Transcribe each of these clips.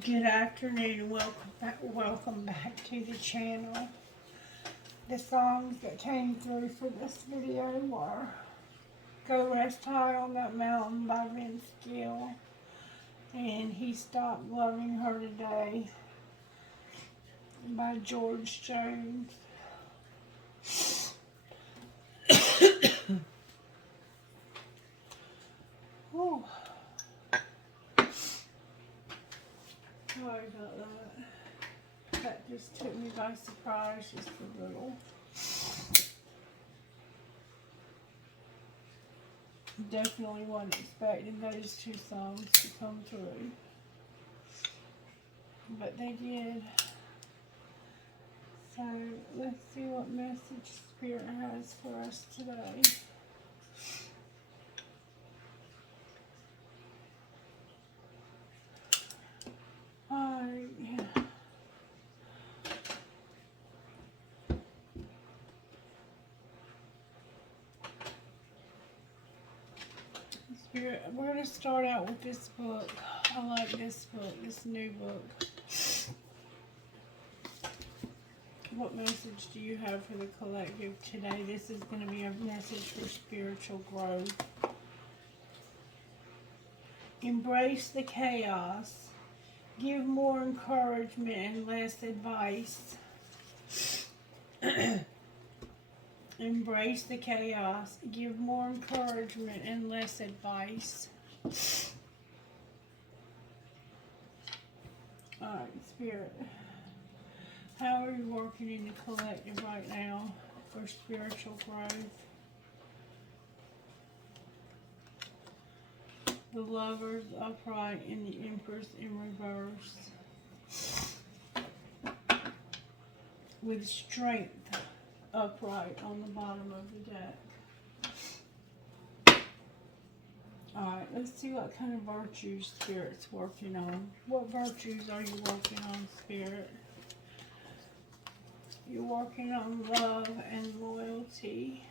Good afternoon and welcome back to the channel. The songs that came through for this video were Go Rest High on That Mountain by Vince Gill and He Stopped Loving Her Today by George Jones. Oh, sorry about that. That just took me by surprise just a little. Definitely wasn't expecting those two songs to come through, but they did. So let's see what message Spirit has for us today. Alright. Spirit, we're going to start out with this book. I like this book, this new book. What message do you have for the collective today? This is going to be a message for spiritual growth. Embrace the chaos. Give more encouragement and less advice. Embrace the chaos. Give more encouragement and less advice. Alright, Spirit. How are you working in the collective right now for spiritual growth? The Lovers upright and the Empress in reverse. With Strength upright on the bottom of the deck. Alright, let's see what kind of virtues Spirit's working on. What virtues are you working on, Spirit? You're working on love and loyalty.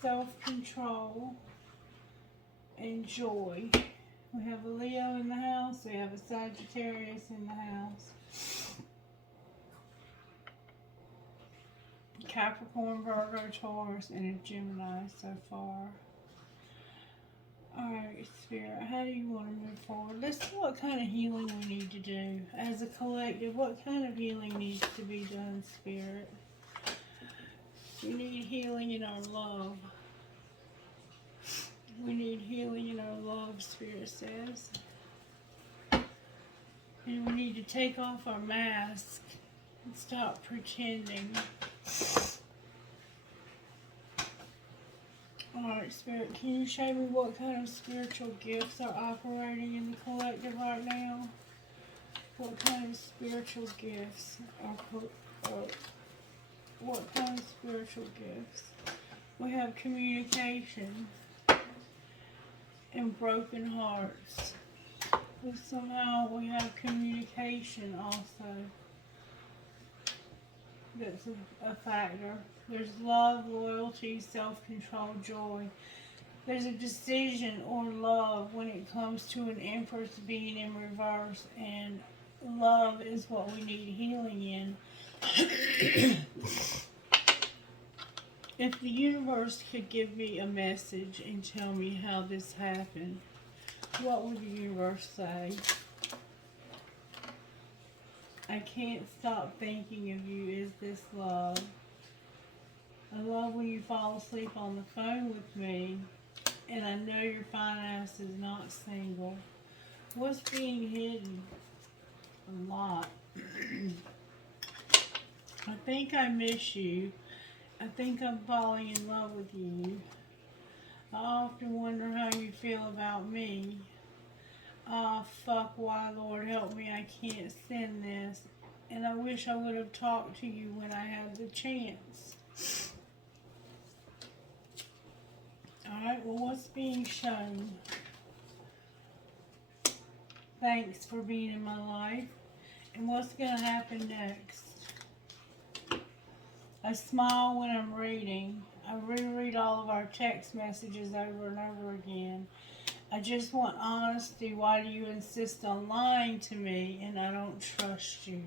Self-control and joy. We have a Leo in the house. We have a Sagittarius in the house. Capricorn, Virgo, Taurus, and a Gemini so far. Alright, Spirit, how do you want to move forward? Let's see what kind of healing we need to do. As a collective, what kind of healing needs to be done, Spirit? We need healing in our love. We need healing in our love, Spirit says. And we need to take off our mask and stop pretending. Alright, Spirit, can you show me what kind of spiritual gifts are operating in the collective right now? What kind of spiritual gifts are what kind of spiritual gifts? We have communication and broken hearts. But somehow we have communication also. That's a factor. There's love, loyalty, self-control, joy. There's a decision or love when it comes to an Empress being in reverse, and love is what we need healing in. If the universe could give me a message and tell me how this happened, what would the universe say? I can't stop thinking of you. Is this love? I love when you fall asleep on the phone with me, and I know your fine ass is not single. What's being hidden? A lot. I think I miss you. I think I'm falling in love with you. I often wonder how you feel about me. Ah, fuck, why, Lord, help me, I can't send this. And I wish I would have talked to you when I had the chance. Alright, well, what's being shown? Thanks for being in my life. And what's going to happen next? I smile when I'm reading. I reread all of our text messages over and over again. I just want honesty. Why do you insist on lying to me? And I don't trust you.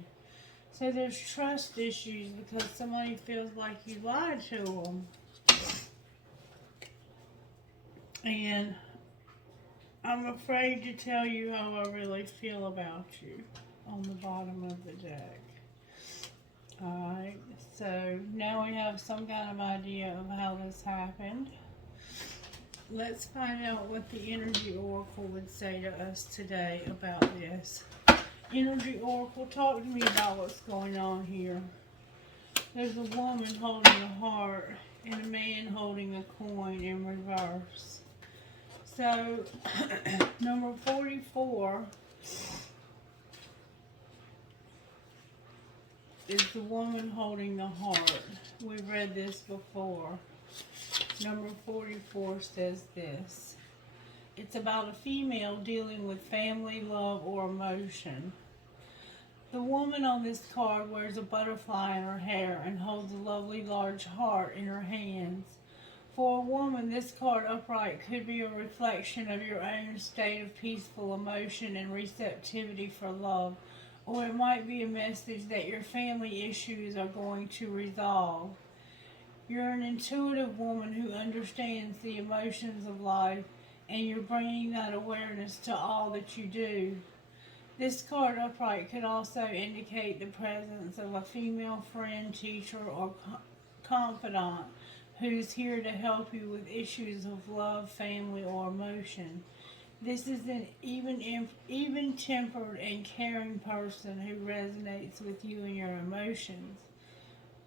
So there's trust issues because somebody feels like you lied to them. And I'm afraid to tell you how I really feel about you on the bottom of the deck. Alright, so now we have some kind of idea of how this happened. Let's find out what the Energy Oracle would say to us today about this. Energy Oracle, talk to me about what's going on here. There's a woman holding a heart and a man holding a coin in reverse. So, number 44 is the woman holding the heart. We've read this before. Number 44 says this. It's about a female dealing with family, love, or emotion. The woman on this card wears a butterfly in her hair and holds a lovely large heart in her hands. For a woman, this card upright could be a reflection of your own state of peaceful emotion and receptivity for love, or it might be a message that your family issues are going to resolve. You're an intuitive woman who understands the emotions of life, and you're bringing that awareness to all that you do. This card upright could also indicate the presence of a female friend, teacher, or confidant who's here to help you with issues of love, family, or emotion. This is an even-tempered and caring person who resonates with you and your emotions.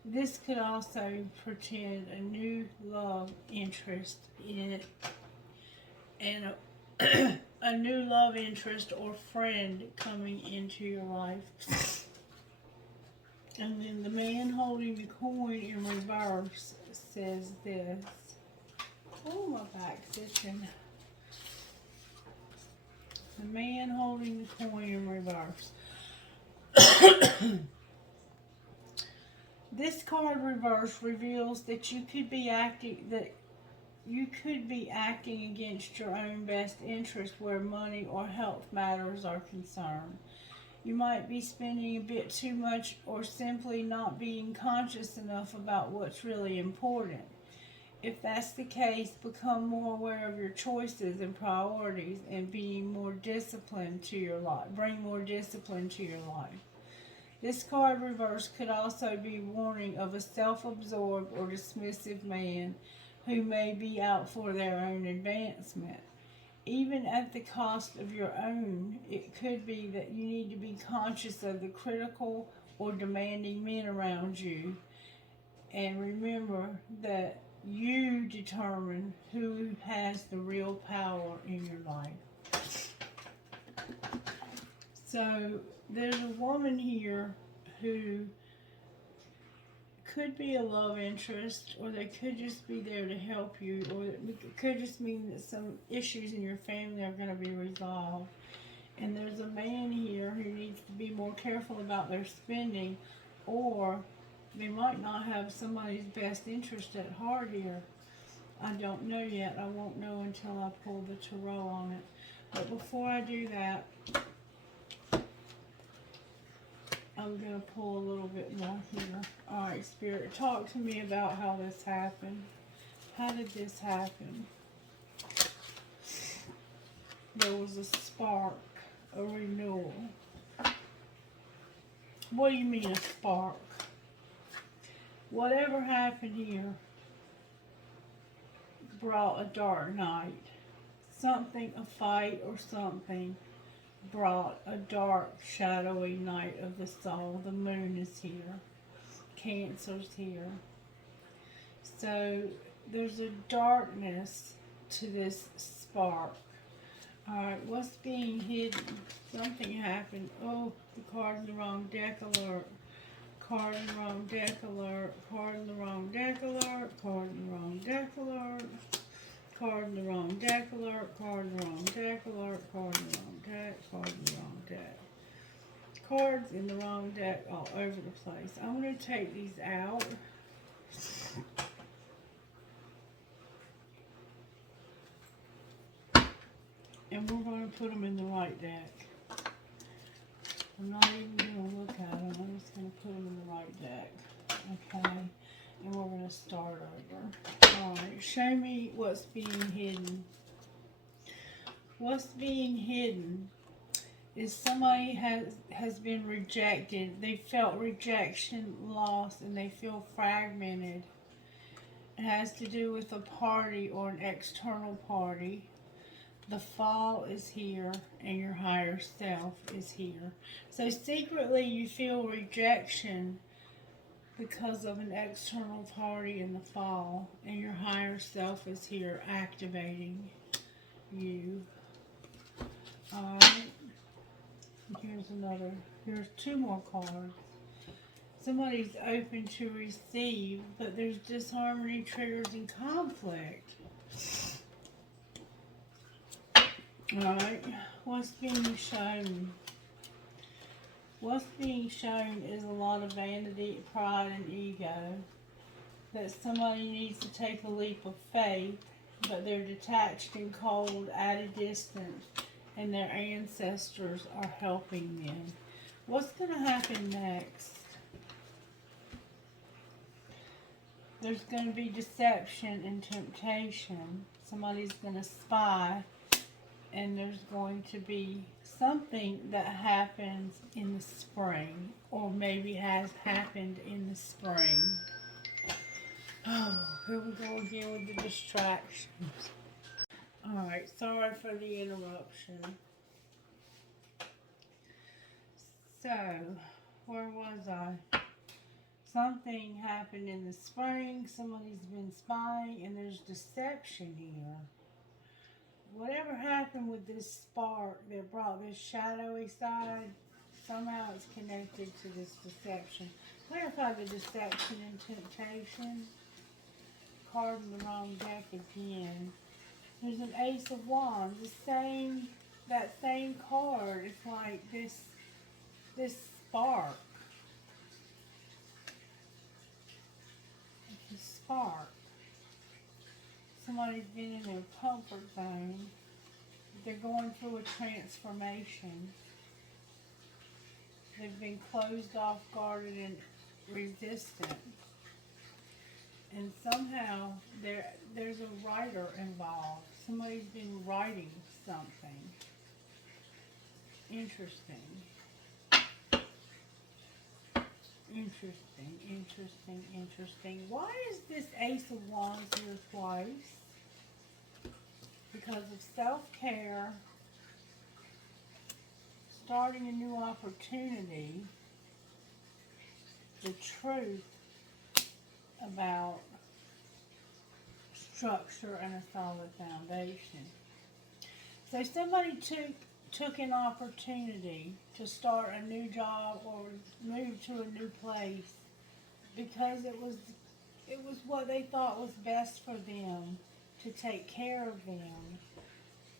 This could also portend a new love interest in it, and a new love interest or friend coming into your life. And then the man holding the coin in reverse says this. Oh, my back's itching. The man holding the coin in reverse. This card reverse reveals that you could be acting against your own best interest where money or health matters are concerned. You might be spending a bit too much or simply not being conscious enough about what's really important. If that's the case, become more aware of your choices and priorities and being more disciplined to your life. Bring more discipline to your life. This card reverse could also be warning of a self-absorbed or dismissive man who may be out for their own advancement. Even at the cost of your own, it could be that you need to be conscious of the critical or demanding men around you. And remember that you determine who has the real power in your life. So there's a woman here who could be a love interest, or they could just be there to help you, or it could just mean that some issues in your family are going to be resolved. And there's a man here who needs to be more careful about their spending, or they might not have somebody's best interest at heart here. I don't know yet. I won't know until I pull the tarot on it. But before I do that, I'm going to pull a little bit more here. Alright, Spirit, talk to me about how this happened. How did this happen? There was a spark, a renewal. What do you mean a spark? Whatever happened here brought a dark night. Something, a fight or something, brought a dark, shadowy night of the soul. The moon is here. Cancer's here. So there's a darkness to this spark. Alright, what's being hidden? Something happened. Oh, the card in the wrong deck alert. Card in the wrong deck alert. Card in the wrong deck alert. Card in the wrong deck alert. Card in the wrong deck alert. Card in the wrong deck alert. Card in the wrong deck. Card in the wrong deck. Cards in the wrong deck all over the place. I'm going to take these out. put them in the right deck. I'm not even going to look at them. I'm just going to put them in the right deck. Okay. And we're going to start over. Alright. Show me what's being hidden. What's being hidden is somebody has been rejected. They felt rejection, loss, and they feel fragmented. It has to do with a party or an external party. The fall is here and your higher self is here. So secretly you feel rejection because of an external party in the fall, and your higher self is here activating you. Alright. Here's two more cards. Somebody's open to receive, but there's disharmony, triggers, and conflict. Alright, what's being shown? What's being shown is a lot of vanity, pride, and ego. That somebody needs to take a leap of faith, but they're detached and cold at a distance, and their ancestors are helping them. What's going to happen next? There's going to be deception and temptation. Somebody's going to spy, and there's going to be something that happens in the spring, or maybe has happened in the spring. Oh, here we go again with the distractions. Alright, sorry for the interruption. So, where was I? Something happened in the spring, somebody's been spying, and there's deception here. Whatever happened with this spark that brought this shadowy side, somehow it's connected to this deception. Clarify the deception and temptation. Card in the wrong deck again. There's an Ace of Wands. That same card. It's like this spark. This spark. Somebody's been in their comfort zone. They're going through a transformation. They've been closed off, guarded, and resistant. And somehow there's a writer involved. Somebody's been writing something. Interesting. Interesting. Why is this Ace of Wands here twice? Because of self-care, starting a new opportunity, the truth about structure and a solid foundation. So somebody took an opportunity to start a new job or move to a new place because it was what they thought was best for them, to take care of them.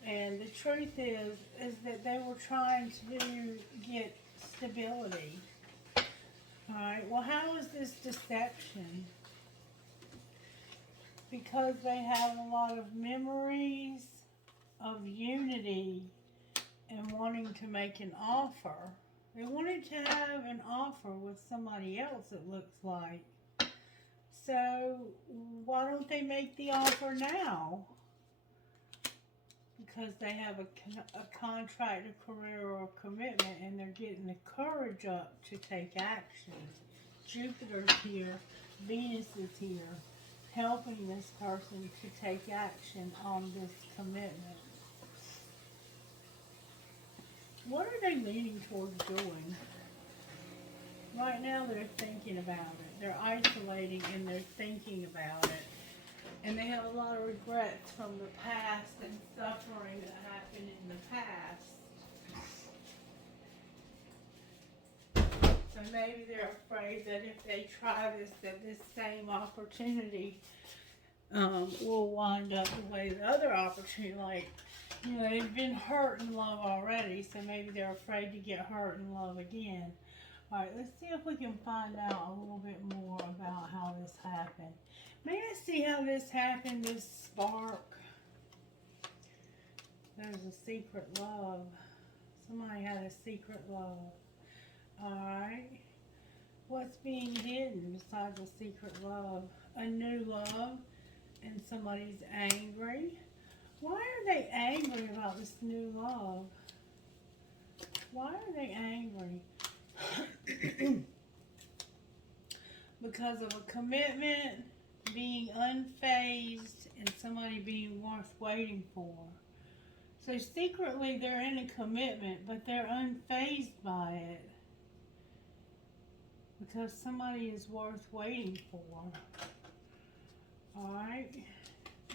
And the truth is that they were trying to get stability. Alright, well, how is this deception? Because they have a lot of memories of unity and wanting to make an offer. They wanted to have an offer with somebody else, it looks like. So why don't they make the offer now? Because they have a contract, a career, or a commitment, and they're getting the courage up to take action. Jupiter's here, Venus is here, helping this person to take action on this commitment. What are they leaning towards doing? Right now they're thinking about it. They're isolating and they're thinking about it. And they have a lot of regrets from the past and suffering that happened in the past. So maybe they're afraid that if they try this, that this same opportunity will wind up the way the other opportunity, like, you know, they've been hurt in love already, so maybe they're afraid to get hurt in love again. Alright, let's see if we can find out a little bit more about how this happened. May I see how this happened, this spark? There's a secret love. Somebody had a secret love. Alright. What's being hidden besides a secret love? A new love, and somebody's angry. Why are they angry about this new love? Why are they angry? Because of a commitment being unfazed and somebody being worth waiting for. So secretly they're in a commitment, but they're unfazed by it. Because somebody is worth waiting for. Alright?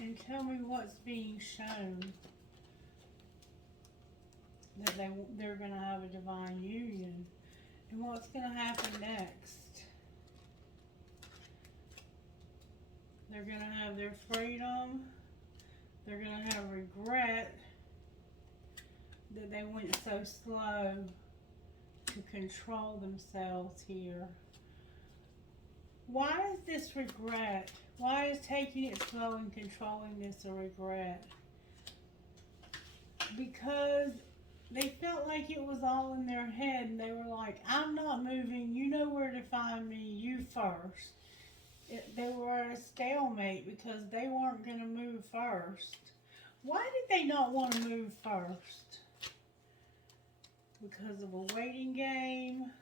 And tell me what's being shown. That they're going to have a divine union. And what's going to happen next. They're going to have their freedom. They're going to have regret that they went so slow to control themselves here. Why is this regret? Why is taking it slow and controlling this a regret? Because they felt like it was all in their head, and they were like, I'm not moving, you know where to find me, you first. They were at a stalemate because they weren't going to move first. Why did they not want to move first? Because of a waiting game,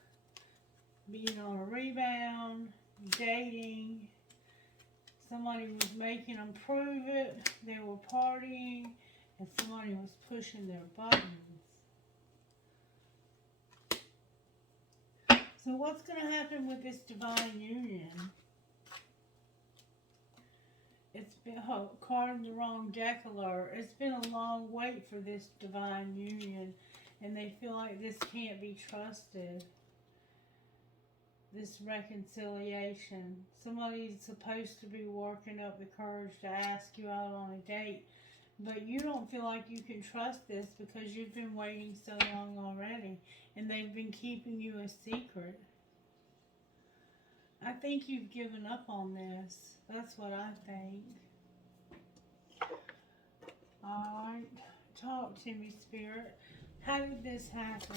being on a rebound, dating, somebody was making them prove it, they were partying, and somebody was pushing their buttons. So what's going to happen with this divine union? It's been, card in the wrong deck alert. It's been a long wait for this divine union, and they feel like this can't be trusted. This reconciliation. Somebody's supposed to be working up the courage to ask you out on a date, but you don't feel like you can trust this because you've been waiting so long already, and they've been keeping you a secret. I think you've given up on this. That's what I think. Alright, talk to me, Spirit. How did this happen?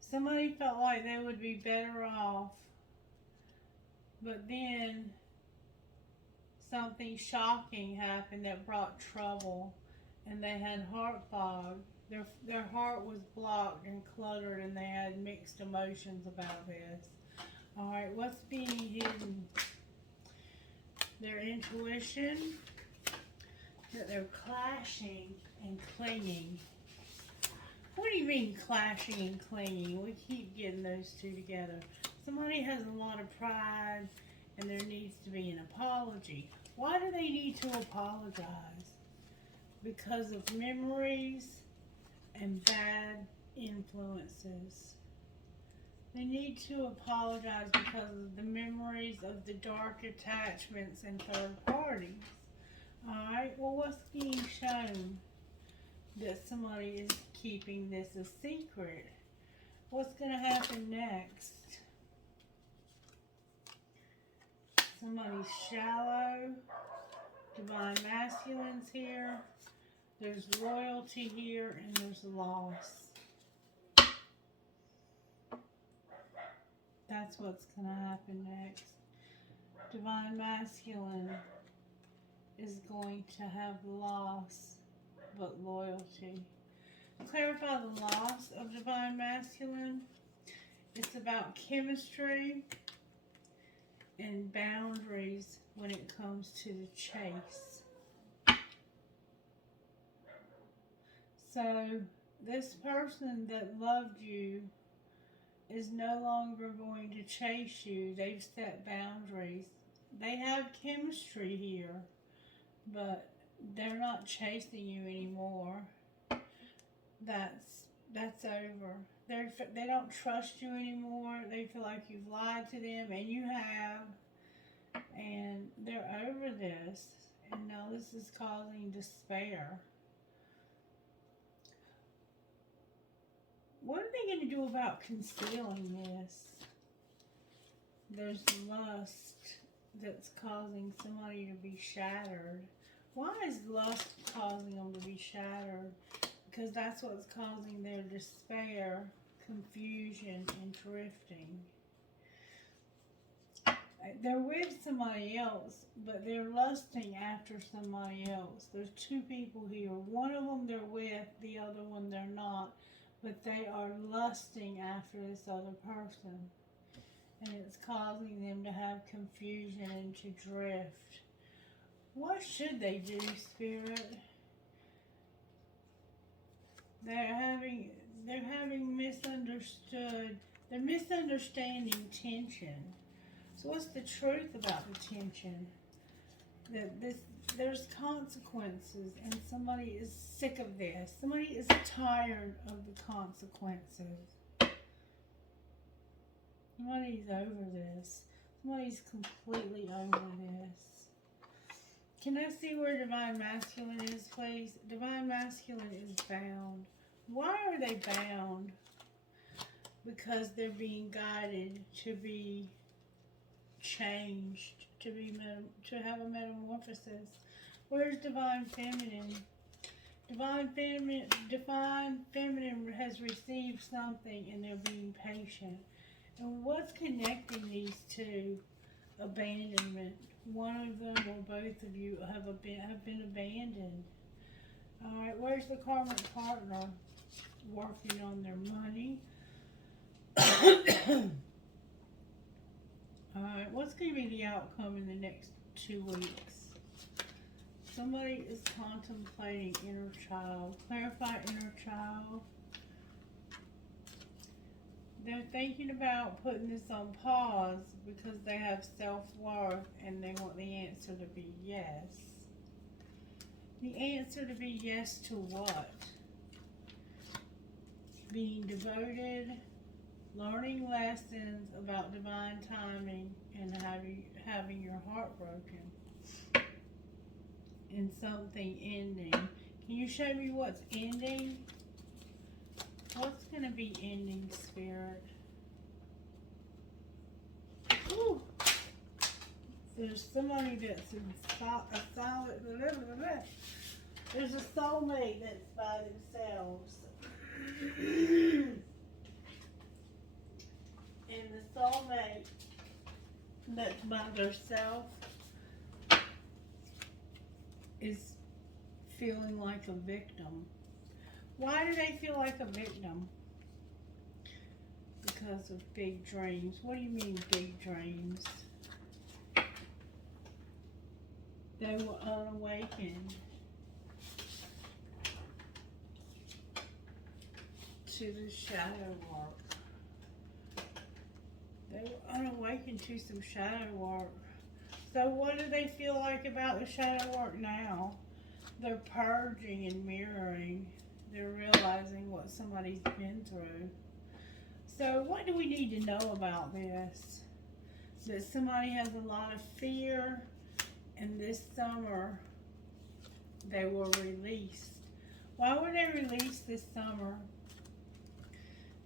Somebody felt like they would be better off, but then something shocking happened that brought trouble, and they had heart fog. Their heart was blocked and cluttered, and they had mixed emotions about this. Alright, what's being hidden? Their intuition, that they're clashing and clinging. What do you mean clashing and clinging? We keep getting those two together. Somebody has a lot of pride, and there needs to be an apology. Why do they need to apologize? Because of memories and bad influences. They need to apologize because of the memories of the dark attachments and third parties. Alright, well, what's being shown? That somebody is keeping this a secret. What's going to happen next? Somebody's shallow. Divine masculines here. There's loyalty here, and there's loss. That's what's going to happen next. Divine masculine is going to have loss, but loyalty. Clarify the loss of divine masculine. It's about chemistry and boundaries when it comes to the chase. So this person that loved you is no longer going to chase you. They've set boundaries. They have chemistry here, but they're not chasing you anymore. That's over. They don't trust you anymore. They feel like you've lied to them, and you have, and they're over this, and now this is causing despair. What are they going to do about concealing this? There's lust that's causing somebody to be shattered. Why is lust causing them to be shattered? Because that's what's causing their despair, confusion, and drifting. They're with somebody else, but they're lusting after somebody else. There's two people here. One of them they're with, the other one they're not. But they are lusting after this other person. And it's causing them to have confusion and to drift. What should they do, Spirit? They're having misunderstood. They're misunderstanding tension. So what's the truth about the tension? That there's consequences, and somebody is sick of this. Somebody is tired of the consequences. Somebody's over this. Somebody's completely over this. Can I see where Divine Masculine is, please? Divine Masculine is bound. Why are they bound? Because they're being guided to be changed, to have a metamorphosis. Where's Divine Feminine? Divine Feminine has received something, and they're being patient. And what's connecting these two? Abandonment. One of them or both of you have been abandoned. All right, where's the karmic partner? Working on their money. Alright, what's going to be the outcome in the next 2 weeks? Somebody is contemplating inner child. Clarify inner child. They're thinking about putting this on pause because they have self-worth and they want the answer to be yes. The answer to be yes to what? Being devoted, learning lessons about divine timing, and having your heart broken, and something ending. Can you show me what's ending? What's going to be ending, Spirit? Ooh. There's somebody that's in a solid. There's a soulmate that's by themselves. And the soulmate that's by themselves is feeling like a victim. Why do they feel like a victim? Because of big dreams. What do you mean big dreams? They were unawakened to the shadow work. They were unawakened to some shadow work. So what do they feel like about the shadow work now? They're purging and mirroring. They're realizing what somebody's been through. So what do we need to know about this? That somebody has a lot of fear, and this summer they were released. Why were they released this summer?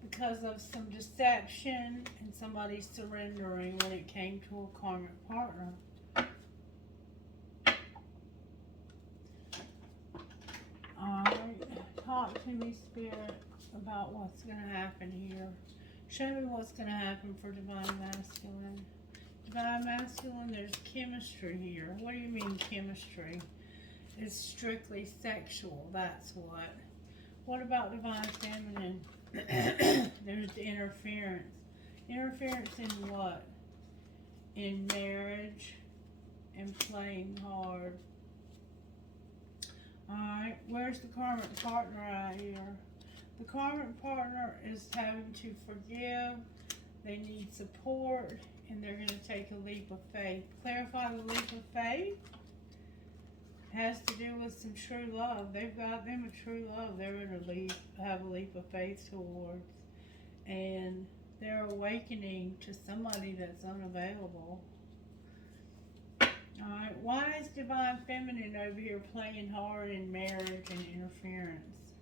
Because of some deception and somebody surrendering when it came to a karmic partner. Alright, talk to me, Spirit, about what's going to happen here. Show me what's going to happen for Divine Masculine. Divine Masculine, there's chemistry here. What do you mean chemistry? It's strictly sexual, that's what. What about Divine Feminine? There's the interference. Interference in what? In marriage and playing hard. Alright, where's the karmic partner out here? The karmic partner is having to forgive. They need support, and they're going to take a leap of faith. Clarify the leap of faith. Has to do with some true love. They've got them a true love they're going to have a leap of faith towards. And they're awakening to somebody that's unavailable. Alright, why is Divine Feminine over here playing hard in marriage and interference?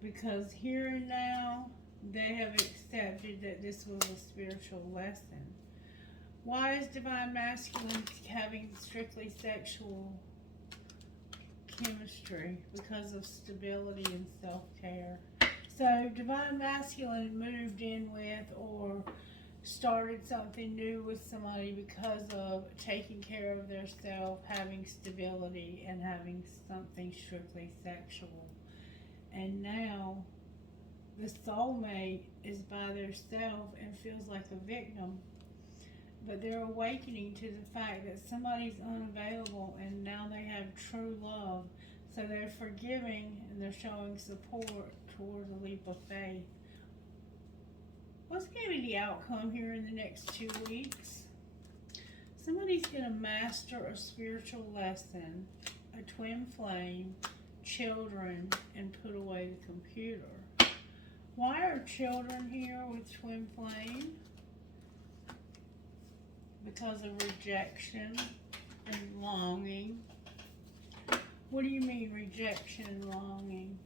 Because here and now, they have accepted that this was a spiritual lesson. Why is Divine Masculine having strictly sexual chemistry because of stability and self-care. So Divine Masculine moved in with or started something new with somebody because of taking care of their self, having stability, and having something strictly sexual. And now the soulmate is by their self and feels like a victim. But they're awakening to the fact that somebody's unavailable and now they have true love. So they're forgiving and they're showing support towards a leap of faith. What's going to be the outcome here in the next 2 weeks? Somebody's going to master a spiritual lesson, a twin flame, children, and put away the computer. Why are children here with twin flame? Because of rejection and longing. What do you mean rejection and longing?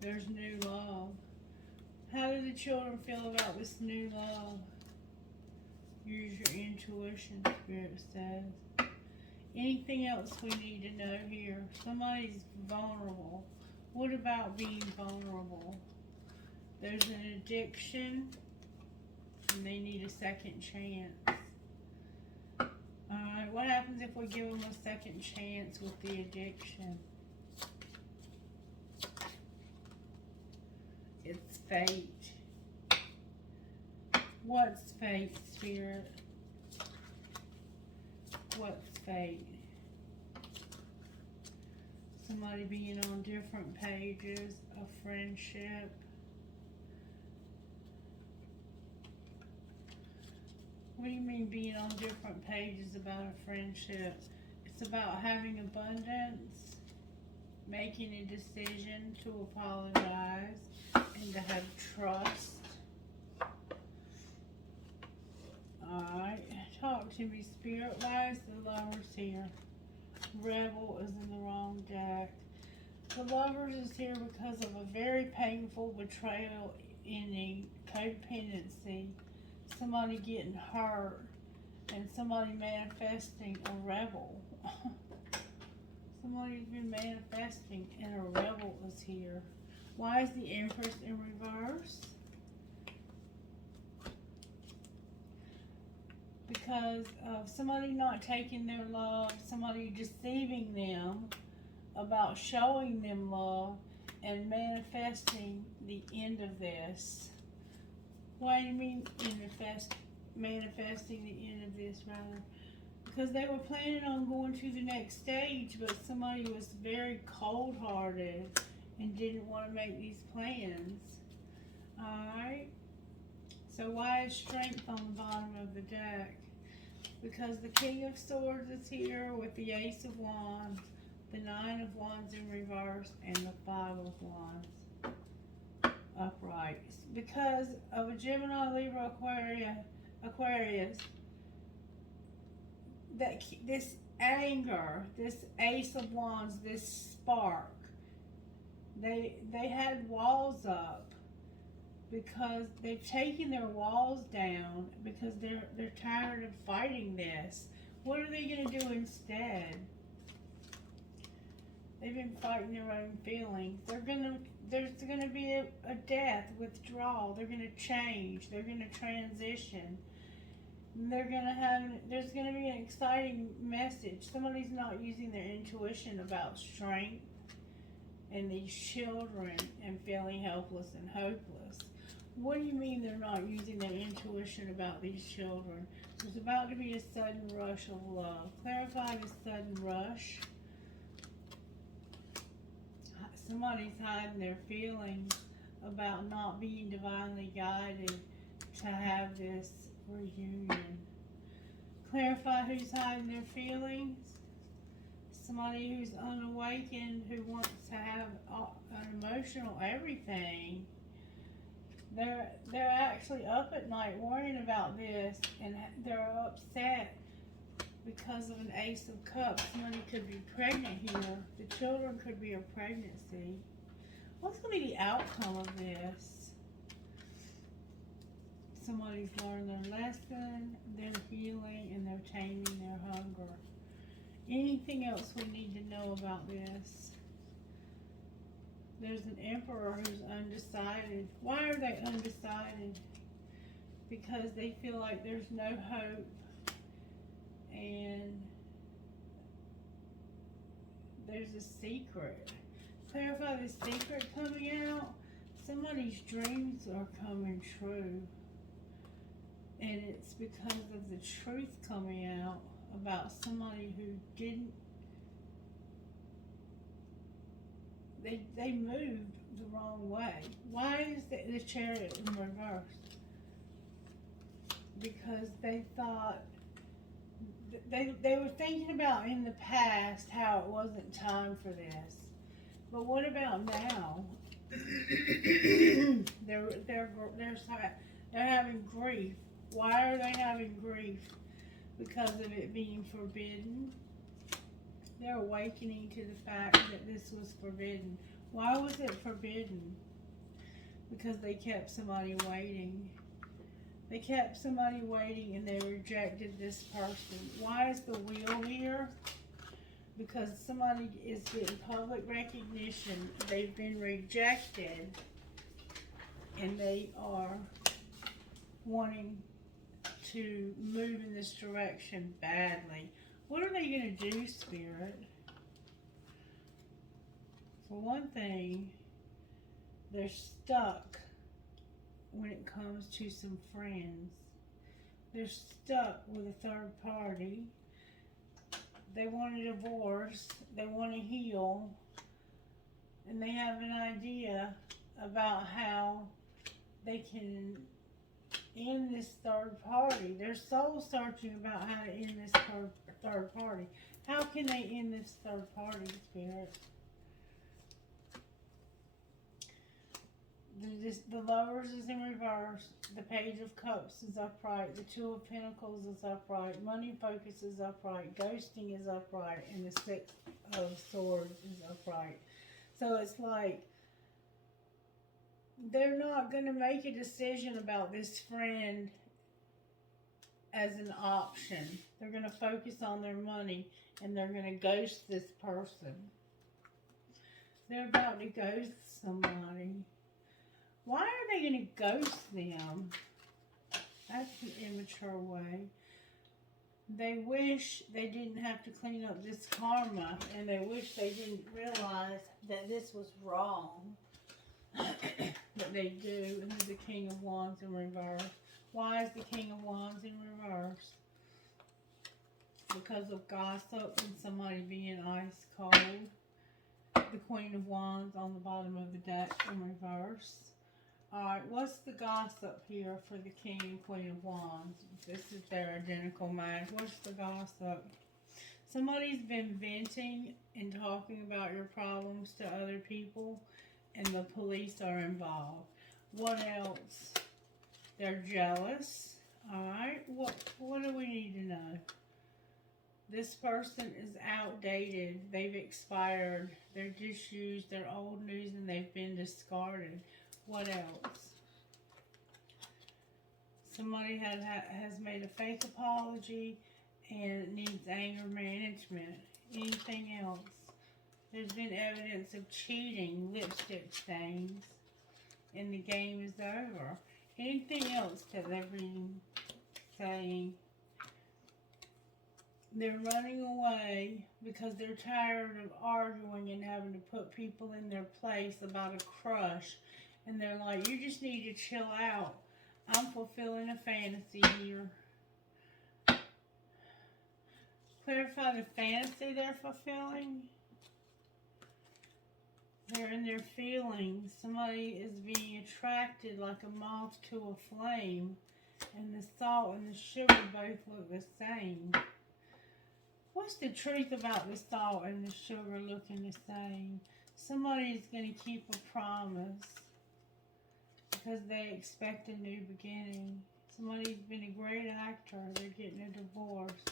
There's new love. How do the children feel about this new love? Use your intuition, Spirit says. Anything else we need to know here? Somebody's vulnerable. What about being vulnerable? There's an addiction and they need a second chance. Alright, what happens if we give them a second chance with the addiction? It's fate. What's fate, Spirit? What's fate? Somebody being on different pages of friendship. What do you mean being on different pages about a friendship? It's about having abundance, making a decision to apologize, and to have trust. Alright, talk to me, Spirit. Why is the Lovers here? Rebel is in the wrong deck. The Lovers is here because of a very painful betrayal in a codependency. Somebody getting hurt and somebody manifesting a rebel. Somebody's been manifesting and a rebel is here. Why is the Empress in reverse? Because of somebody not taking their love, somebody deceiving them about showing them love and manifesting the end of this. Why do you mean manifesting the end of this, rather? Because they were planning on going to the next stage, but somebody was very cold-hearted and didn't want to make these plans. Alright? So why is Strength on the bottom of the deck? Because the King of Swords is here with the Ace of Wands, the Nine of Wands in reverse, and the Five of Wands upright. Because of a Gemini, Libra, Aquarius, that this anger, this Ace of Wands, this spark, they had walls up because they've taken their walls down because they're tired of fighting this. What are they going to do instead? They've been fighting their own feelings. There's going to be a death, withdrawal. They're going to change. They're going to transition. There's going to be an exciting message. Somebody's not using their intuition about strength and these children and feeling helpless and hopeless. What do you mean they're not using their intuition about these children? There's about to be a sudden rush of love. Clarify the sudden rush. Somebody's hiding their feelings about not being divinely guided to have this reunion. Clarify who's hiding their feelings. Somebody who's unawakened, who wants to have an emotional everything. They're actually up at night worrying about this, and they're upset because of an Ace of Cups. Somebody could be pregnant here. The children could be a pregnancy. What's going to be the outcome of this? Somebody's learned their lesson, they're healing, and they're taming their hunger. Anything else we need to know about this? There's an emperor who's undecided. Why are they undecided? Because they feel like there's no hope, and there's a secret. Clarify the secret coming out. Somebody's dreams are coming true. And it's because of the truth coming out about somebody who didn't, they moved the wrong way. Why is the chariot in reverse? Because they thought, they were thinking about in the past how it wasn't time for this. But what about now? they're having grief. Why are they having grief? Because of it being forbidden. They're awakening to the fact that this was forbidden. Why was it forbidden? Because they kept somebody waiting. They kept somebody waiting and they rejected this person. Why is the wheel here? Because somebody is getting public recognition. They've been rejected and they are wanting to move in this direction badly. What are they going to do, Spirit? For one thing, they're stuck when it comes to some friends. They're stuck with a third party. They want a divorce. They want to heal. And they have an idea about how they can end this third party. They're soul searching about how to end this third party. How can they end this third party, Spirit? The Lovers is in reverse. The Page of Cups is upright. The Two of Pentacles is upright. Money Focus is upright. Ghosting is upright. And the Six of Swords is upright. So it's like they're not going to make a decision about this friend as an option. They're going to focus on their money and they're going to ghost this person. They're about to ghost somebody. Why are they going to ghost them? That's an immature way. They wish they didn't have to clean up this karma, and they wish they didn't realize that this was wrong. But they do. And the King of Wands in reverse. Why is the King of Wands in reverse? Because of gossip and somebody being ice cold. The Queen of Wands on the bottom of the deck in reverse. Alright, what's the gossip here for the King and Queen of Wands? This is their identical match. What's the gossip? Somebody's been venting and talking about your problems to other people, and the police are involved. What else? They're jealous. Alright, what do we need to know? This person is outdated. They've expired. They're disused. They're old news and they've been discarded. What else? Somebody has made a fake apology and needs anger management. Anything else? There's been evidence of cheating, lipstick stains, and the game is over. Anything else that they've been saying? They're running away because they're tired of arguing and having to put people in their place about a crush. And they're like, you just need to chill out. I'm fulfilling a fantasy here. Clarify the fantasy they're fulfilling. They're in their feelings. Somebody is being attracted like a moth to a flame. And the salt and the sugar both look the same. What's the truth about the salt and the sugar looking the same? Somebody's going to keep a promise because they expect a new beginning. Somebody's been a great actor. They're getting a divorce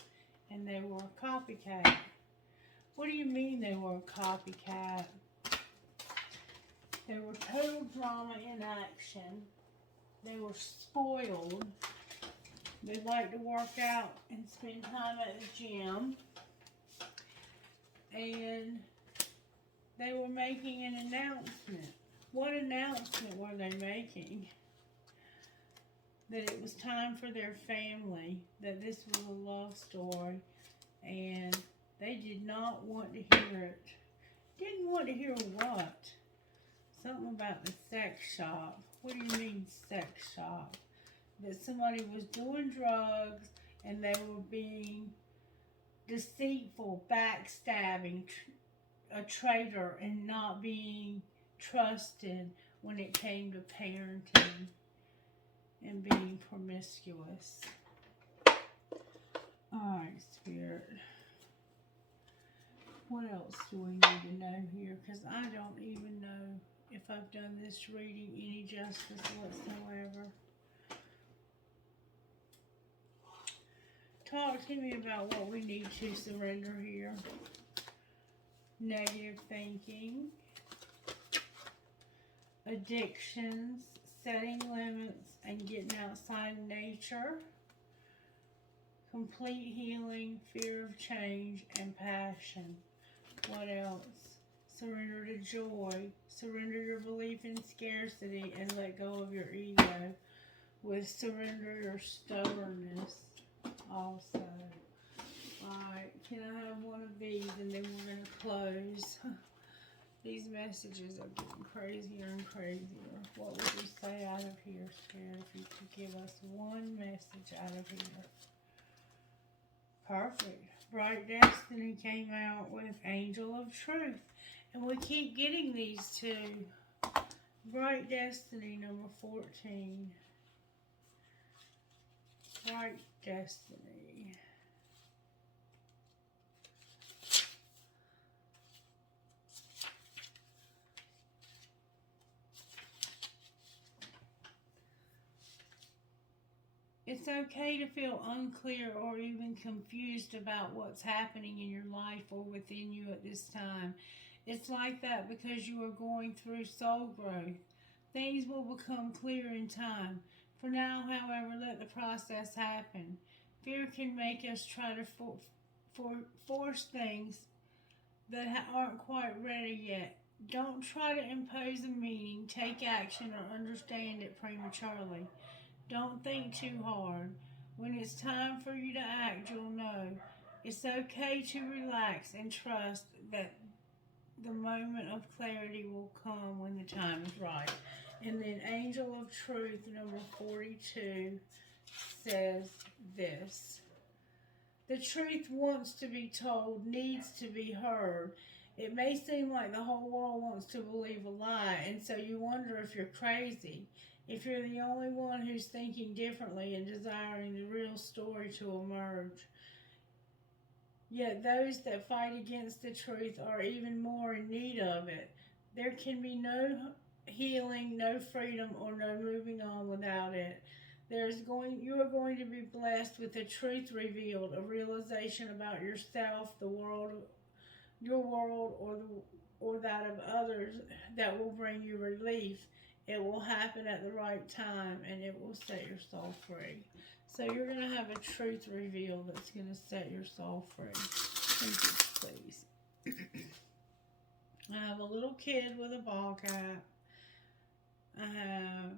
and they were a copycat. What do you mean they were a copycat? They were total drama in action. They were spoiled. They like to work out and spend time at the gym. and they were making an announcement. What announcement were they making? That it was time for their family, that this was a love story, and they did not want to hear it. Didn't want to hear what? Something about the sex shop. What do you mean sex shop? That somebody was doing drugs and they were being deceitful, backstabbing, a traitor, and not being trusted when it came to parenting and being promiscuous. Alright, Spirit. What else do we need to know here? Because I don't even know if I've done this reading any justice whatsoever. Talk to me about what we need to surrender here. Negative thinking, addictions, setting limits, and getting outside nature, complete healing, fear of change, and passion. What else? Surrender to joy, surrender your belief in scarcity, and let go of your ego. With surrender your stubbornness also. Alright, can I have one of these and then we're going to close? These messages are getting crazier and crazier. What would you say out of here, Spirit, if you could give us one message out of here? Perfect. Bright Destiny came out with Angel of Truth. And we keep getting these two. Bright Destiny, number 14. Bright Destiny. It's okay to feel unclear or even confused about what's happening in your life or within you at this time. It's like that because you are going through soul growth. Things will become clear in time. For now, however, let the process happen. Fear can make us try to force things that aren't quite ready yet. Don't try to impose a meaning, take action, or understand it prematurely. Don't think too hard. When it's time for you to act, you'll know. It's okay to relax and trust that the moment of clarity will come when the time is right. And then Angel of Truth, number 42, says this. The truth wants to be told, needs to be heard. It may seem like the whole world wants to believe a lie, and so you wonder if you're crazy, if you're the only one who's thinking differently and desiring the real story to emerge. Yet those that fight against the truth are even more in need of it. There can be no healing, no freedom, or no moving on without it. You are going to be blessed with the truth revealed, a realization about yourself, the world, your world, or that of others that will bring you relief. It will happen at the right time, and it will set your soul free. So you're going to have a truth reveal that's going to set your soul free. Thank you, please. I have a little kid with a ball cap. I have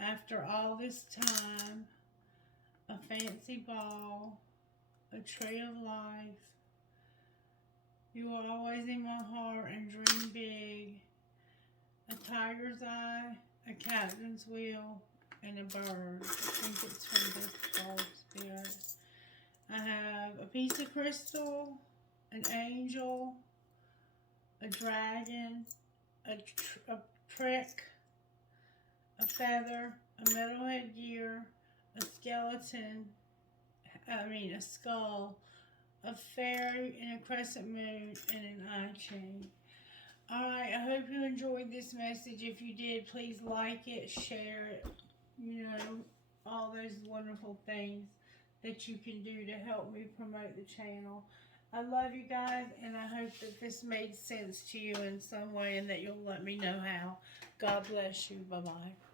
after all this time, a fancy ball, a tree of life. You are always in my heart and dream big. A tiger's eye, a captain's wheel, and a bird. I think it's from this ball, Spirit. I have a piece of crystal, an angel, a dragon, a trick, a feather, a metal headgear, a skeleton, a skull, a fairy, and a crescent moon, and an eye chain. Alright, I hope you enjoyed this message. If you did, please like it, share it, all those wonderful things that you can do to help me promote the channel. I love you guys, and I hope that this made sense to you in some way and that you'll let me know how. God bless you. Bye-bye.